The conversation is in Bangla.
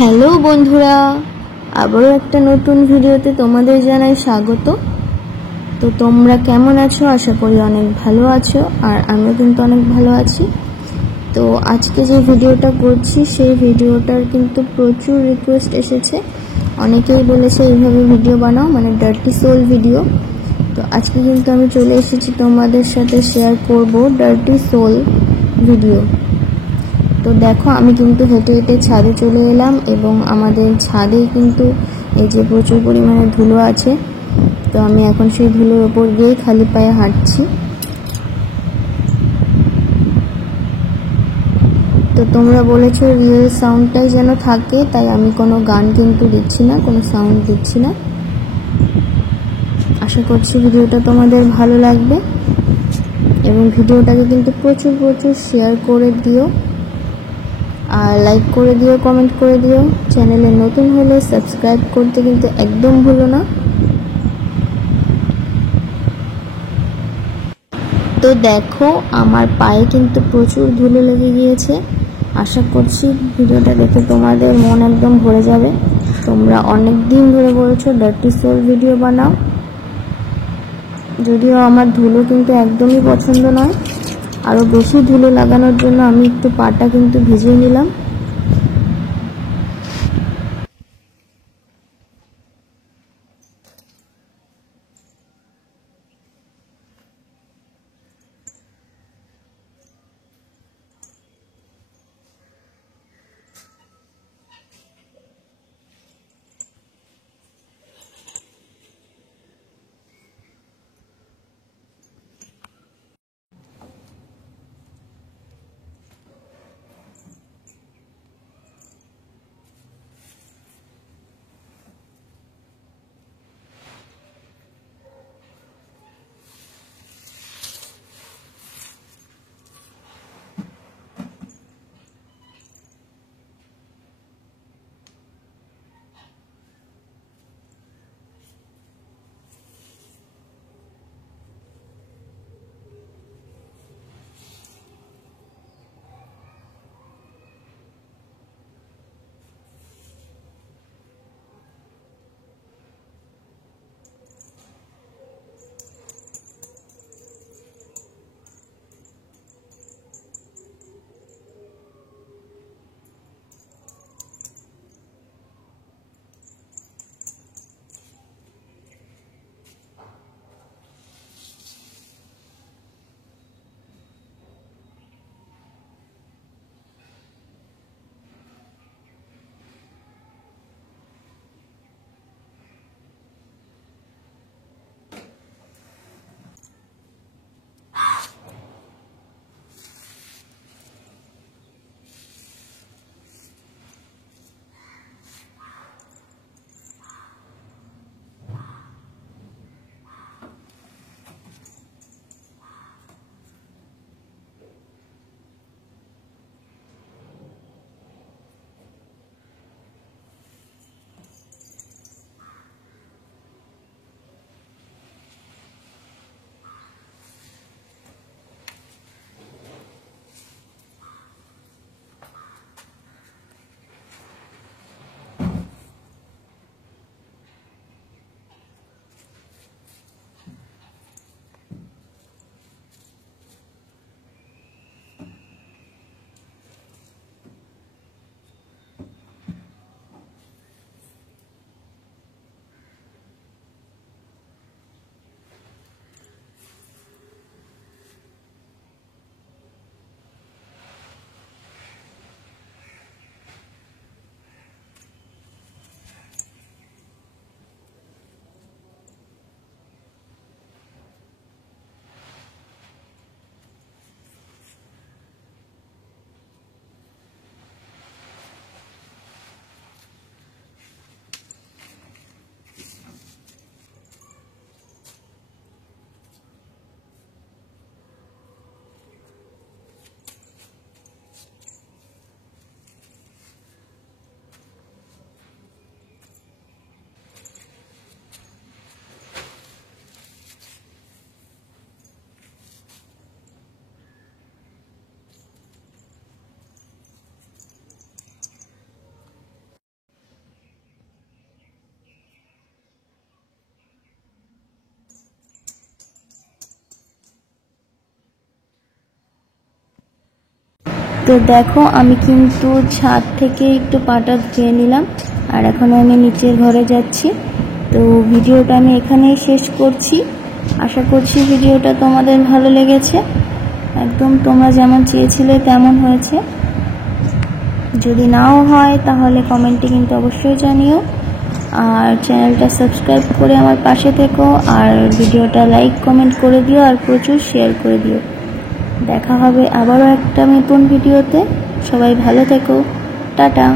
হ্যালো বন্ধুরা, আবারও একটা নতুন ভিডিওতে তোমাদের জানাই স্বাগত। তো তোমরা কেমন আছো? আশা করি অনেক ভালো আছো, আর আমিও কিন্তু অনেক ভালো আছি। তো আজকে যে ভিডিওটা করছি সেই ভিডিওটার কিন্তু প্রচুর রিকোয়েস্ট এসেছে। অনেকেই বলেছে এইভাবে ভিডিও বানাও, মানে ডার্টি সোল ভিডিও। তো আজকে কিন্তু আমি চলে এসেছি তোমাদের সাথে শেয়ার করব ডার্টি সোল ভিডিও। তো দেখো, আমি কিন্তু হেঁটে হেঁটে ছাদে চলে এলাম, এবং আমাদের ছাদে কিন্তু এই যে প্রচুর পরিমাণে ধুলো আছে। তো আমি এখন সেই ধুলোর ওপর গিয়ে খালি পায়ে হাঁটছি। তো তোমরা বলেছো রিয়েল সাউন্ডটাই যেন থাকে, তাই আমি কোনো গান কিন্তু দিচ্ছি না, কোনো সাউন্ড দিচ্ছি না। আশা করছি ভিডিওটা তোমাদের ভালো লাগবে, এবং ভিডিওটাকে কিন্তু প্রচুর প্রচুর শেয়ার করে দিও, আর লাইক করে দিও, কমেন্ট করে দিও। চ্যানেলে নতুন হলে সাবস্ক্রাইব করতে কিন্তু একদম ভুলো না। তো দেখো, আমার পায়ে কিন্তু প্রচুর ধুলো লেগে গিয়েছে। আশা করছি ভিডিওটা দেখে তোমাদের মন একদম ভরে যাবে। তোমরা অনেক দিন ধরে বলছো ডার্টি সোল ভিডিও বানাও, যদিও আমার ধুলো কিন্তু একদমই পছন্দ নয়। আরও বেশি ধুলো লাগানোর জন্য আমি একটু পাটা কিন্তু ভিজিয়ে নিলাম। তো দেখো আমি কিন্তু ছাদ থেকে একটু পাটা ধুয়ে নিলাম, আর এখন আমি নিচের ঘরে যাচ্ছি। তো ভিডিওটা আমি এখানেই শেষ করছি। আশা করছি ভিডিওটা তোমাদের ভালো লেগেছে, একদম তোমরা যেমন চেয়েছিলে তেমন হয়েছে। যদি নাও হয় তাহলে কমেন্টে কিন্তু অবশ্যই জানিও, আর চ্যানেলটা সাবস্ক্রাইব করে আমার পাশে থেকো, আর ভিডিওটা লাইক কমেন্ট করে দিও, আর প্রচুর শেয়ার করে দিও। দেখা হবে আবারও একটা নতুন ভিডিওতে। সবাই ভালো থেকো, টাটা।